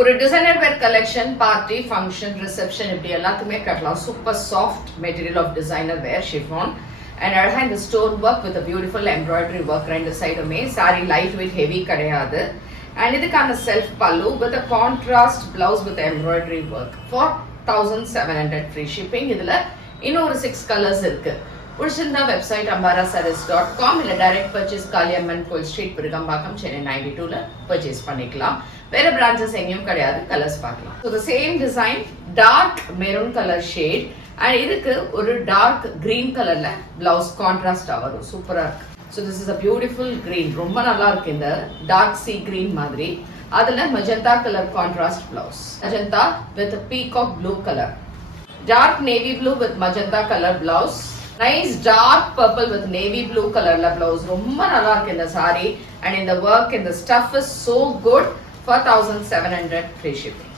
ஒரு designer wear collection party function reception இப்படி எல்லாத்துக்குமே கட்டலாம். Super soft material of designer wear chiffon and அழகா இந்த stone work with beautiful embroidery work ரெண்டு சைடுமே. சாரி லைட் வெயிட் ஹெவி கிடையாது. அண்ட் இதுக்கான self pallu with contrast blouse with embroidery work for 1700 free shipping. இதுல இன்னும் ஒரு 6 கலர்ஸ் இருக்கு. பிடிச்சிருந்தா வெப்சைட் ambarasarees.com இல்ல டைரக்ட் பர்ச்சேஸ் காளியம்மன் கோயில் ஸ்ட்ரீட் பெருகம்பாக்கம் சென்னை 92ல பர்ச்சேஸ் பண்ணிக்கலாம். வேற பிரான்ச்சஸ் எங்கேயும் கிடையாது. கலர்ஸ் பார்க்கலாம். So the same design dark maroon colour shade and இதுக்கு ஒரு டார்க் கிரீன் கலர்ல பிளவுஸ் கான்ட்ராஸ்டா வரும். சூப்பரா இருக்கு. So this is a beautiful green. ரொம்ப நல்லா இருக்கு. இந்த டார்க் சி கிரீன் மாதிரி அதுல magenta colour contrast blouse. Magenta with peacock blue colour. Dark navy blue with magenta colour blouse. Nice dark purple with navy blue கலர்ல blouse. ரொம்ப நல்லா இருக்கு இந்த சாரி. அண்ட் இந்த ஒர்க் இந்த stuff is so good. 4700 free shipping.